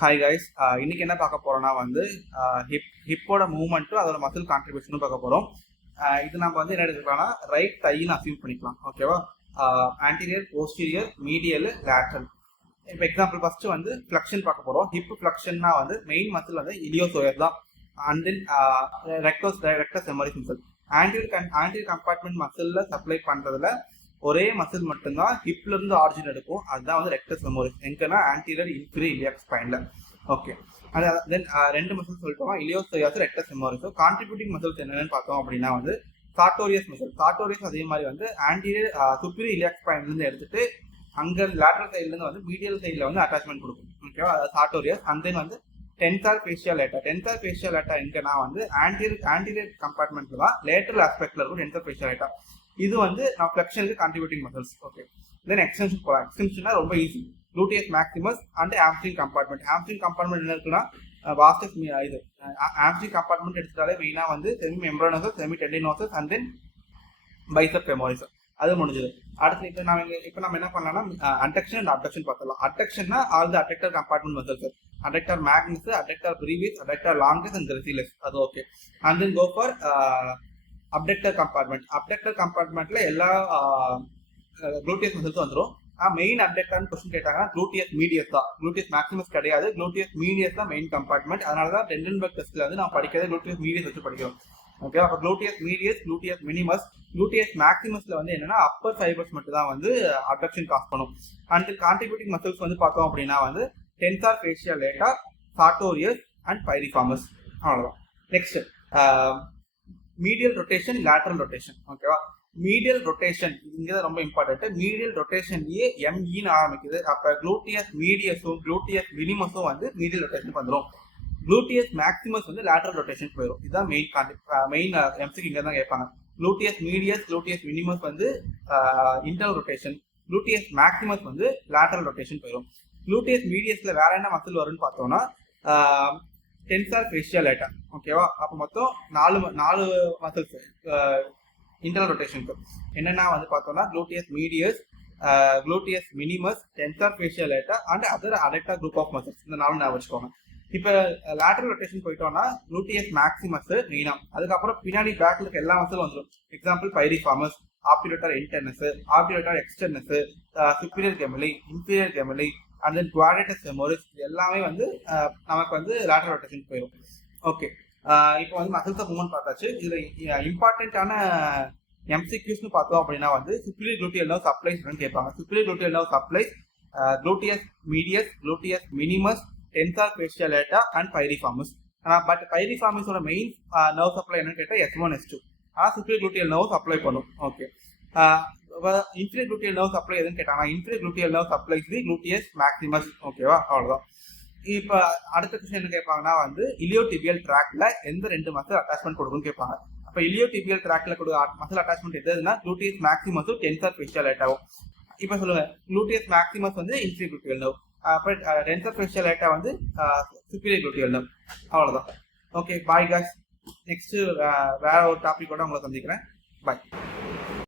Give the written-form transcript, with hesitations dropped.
Hi guys, இன்னைக்கு என்ன பார்க்க போறோம்னா வந்து ஹிப்போட மூவ்மெண்ட்டும் அதோட மசில் கான்ட்ரிபியூஷனும் பார்க்க போறோம். இது நம்ம வந்து என்ன எடுத்துக்கலாம்னா ரைட் தைன்னு அசியூம் பண்ணிக்கலாம். ஓகேவா? Anterior, posterior, medial, lateral. இப்போ எக்ஸாம்பிள் ஃபர்ஸ்ட் வந்து ஃபிளக்ஷன் பார்க்க போறோம். ஹிப் ஃபிளக்ஷன்னா வந்து மெயின் மசில் வந்து இலியோசோயர் தான். And then rectus femoris muscle. Anterior compartment மசில்ல சப்ளை பண்றதுல ஒரே மசில் மட்டும்தான் ஹிப்ல இருந்து ஆரிஜின் எடுக்கும். அதுதான் வந்து ரெக்டஸ் ஃபெமோரிஸ். எங்கன்னா ஆன்டீரியர் இன்ஃபீரியர் இலியாக் ஸ்பைன்ல. ஓகே, தென் ரெண்டு மசில் சொல்லிட்டோம், இலியோசோயாஸ், ரெக்டஸ் ஃபெமோரிஸ். கான்ட்ரிபியூட்டிங் மசில்ஸ் என்னென்னு பார்த்தோம் அப்படின்னா வந்து சார்டோரியஸ் மசில். சார்டோரியஸ் அதே மாதிரி வந்து ஆன்டீரியர் சுப்பீரியர் இலியாக் ஸ்பைன்ல இருந்து எடுத்துட்டு அங்க லேட்டரல் சைட்ல இருந்து வந்து மீடியல் சைட்ல வந்து அட்டாச்மெண்ட் கொடுக்கும். ஓகேவா? அது சார்டோரியஸ். அண்ட் தென் வந்து டென்சார் ஃபேஷியல் லேட்டா. டென்சார் ஃபேஷியல் லேட்டா எங்கன்னா வந்து ஆன்டீரியர் கம்பார்ட்மெண்ட்ல தான் லேட்டரல் ஆஸ்பெக்ட்ல இருக்கும் டென்சார் ஃபேஷியல் லேட்டா. இது வந்து நான் ஃபிளெக்ஷனுக்கு contributing muscles. Okay, then extension போகலாம். எக்ஸ்டென்ஷன்னா ரொம்ப easy. Gluteus maximus and hamstring compartment. Hamstring compartment என்ன இருக்குன்னா வாஸ்டஸ். இது ஹாம்ஸ்ட்ரிங் கம்பார்ட்மெண்ட் எடுத்துட்டாலே மெயினா வந்து semi membranosus, semi tendinosus and then bicep femoris. அது முடிஞ்சது. அடுத்து இப்போ நம்ம என்ன பண்ணலாம்னா அடக்ஷன் அண்ட் அப்டக்ஷன் பார்த்துக்கலாம். அடக்ஷன்னா all the adductor compartment muscles. Adductor magnus, adductor brevis, adductor longus and gracilis. அது okay. And then go for abductor compartment. அப்டக்டர் கம்பார்ட்மெண்ட்ல எல்லா குளூட்டியஸ் மசில்ஸும் வந்துடும். மெயின் அப்டக்டர்னு கொஸ்டின் கேட்டாங்கன்னா குளூட்டியஸ் மீடியஸ் தான். குளூட்டியஸ் மேக்ஸிமஸ் கிடையாது, குளூட்டியஸ் மீடியஸ் தான் மெயின் கம்பார்ட்மெண்ட். அதனால தான் டெண்டன்பர்க் டெஸ்ட்ல வந்து நான் படிக்கிறது குளூட்டியஸ் மீடியஸ் வச்சு படிக்கிறோம். ஓகே, அப்போ gluteus medius, gluteus Minimus, gluteus மேக்ஸிமஸ்ல வந்து என்னன்னா அப்பர் ஃபைபர்ஸ் மட்டும் தான் வந்து அப்டக்ஷன் காஸ் பண்ணும். அண்ட் கான்ட்ரிபியூட்டிங் மசில்ஸ் வந்து பார்த்தோம் அப்படின்னா வந்து டென்சார் ஃபேஷியல் லேட்டா, சார்டோரியஸ் அண்ட் பைரிஃபார்மஸ். அவ்வளோதான். Next medial rotation, lateral rotation. ஓகேவா? மீடியல் ரொட்டேஷன் இங்கதான் ரொம்ப இம்பார்ட்டன்ட். மீடியல் ரொட்டேஷன்லயே எம்இன்னு ஆரம்பிக்குது. அப்ப குளூட்டியஸ் மீடியஸும் குளூட்டியஸ் மினிமஸும் வந்து மீடியல் ரொட்டேஷன் வந்துடும். குளூட்டியஸ் மேக்ஸிமஸ் வந்து லேட்டரல் ரொட்டேஷன் போயிடும். இதுதான் மெயின் எம்சிக்கு இங்க தான் கேட்பாங்க. குளூட்டியஸ் மீடியஸ், குளூட்டியஸ் மினிமஸ் வந்து இன்டர்னல் ரொட்டேஷன், குளூட்டியஸ் மேக்ஸிமஸ் வந்து லேட்டரல் ரொட்டேஷன் போயிடும். குளூட்டியஸ் மீடியஸ்ல வேற என்ன மசில் வரும்னு பார்த்தோம்னா டென்சார் ஃபேஷியல் லேட்டா. ஓகேவா? அப்போ மொத்தம் நாலு மசில்ஸ் இன்டர்னல் ரொட்டேஷனுக்கு. என்னென்னா வந்து பார்த்தோம்னா gluteus medius, gluteus minimus, tensor fasciae latae and other adductor group of muscles. இந்த நாலு நான் வச்சுக்கோங்க. இப்போ லேட்டரல் ரொட்டேஷன் போயிட்டோம்னா குளூட்டியஸ் மேக்ஸிமஸ் மெயினா. அதுக்கப்புறம் பின்னாடி பேக்ல இருக்க எல்லா மசிலும் வந்துடும். Example piriformis, obturator internus, obturator externus, superior gemelli, inferior gemelli and then quadratus femoris. எல்லாமே வந்து நமக்கு வந்து லேட்டரல் ரொட்டேஷன் போயிடும். ஓகே, இப்போ வந்து மசில்ஸ் ஆஃப் மூவ்மெண்ட் பார்த்தாச்சு. இதுல இம்பார்ட்டன்டான எம்சிக்யூஸ்னு பார்த்தோம் அப்படின்னா வந்து சுப்பீரியர் குளூட்டியல் நர்வ் சப்ளைஸ் கேட்பாங்க. Superior gluteal nerve supplies gluteus medius, gluteus minimus, tensor fasciae latae and piriformis. But பைரிஃபார்மஸோட மெயின் நர்வ் சப்ளை என்னன்னு கேட்டால் S1 S2. Superior gluteal nerve supply பண்ணும். Okay, inferior gluteal nerve supply எதுன்னு கேட்டாங்கன்னா inferior gluteal nerve supplies the gluteus maximus. ஓகேவா? அவ்வளோதான். இப்போ அடுத்த கொஸ்டின் என்ன கேட்பாங்கன்னா வந்து இலியோடிபியல் ட்ராக்ல எந்த ரெண்டு மசில் அட்டாச்மெண்ட் கொடுக்குன்னு கேட்பாங்க. அப்போ இலியோடிபியல் ட்ராக்ல மசில் அட்டாச்மெண்ட் எதுனா குளூட்டியஸ் மேக்ஸிமஸும் டென்சார் ஃபேஷியல் லேட்டாவும். இப்போ சொல்லுங்க, குளூட்டியஸ் மேக்ஸிமஸ் வந்து இன்ஃபீரியர் குளூட்டியல் நர்வ், அப்புறம் டென்சார் ஃபேஷியல் லேட்டா வந்து சுப்பீரியர் குளூட்டியல் நர்வ். அவ்வளோதான். Okay, bye guys. நெக்ஸ்ட் வேற ஒரு டாபிக்கோட உங்களை சந்திக்கிறேன். பாய்.